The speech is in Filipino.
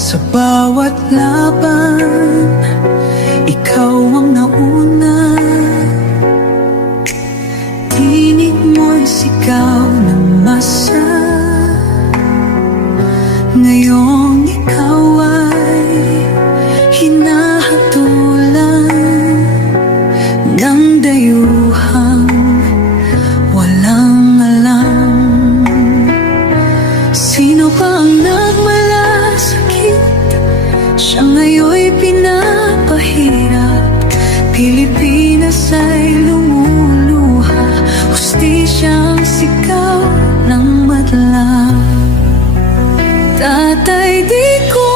Sa bawat laban, ikaw ang nauna. Tinig mo'y sigaw ng masa. Ngayong ikaw ay hinahatulan ng dayuhang walang alam. Sino pa ang nagmalasakit? Siya ngayon'y pinapahirap. Pilipinas ay lumuluha, hustisyang sigaw ng madla. Tatay, di ko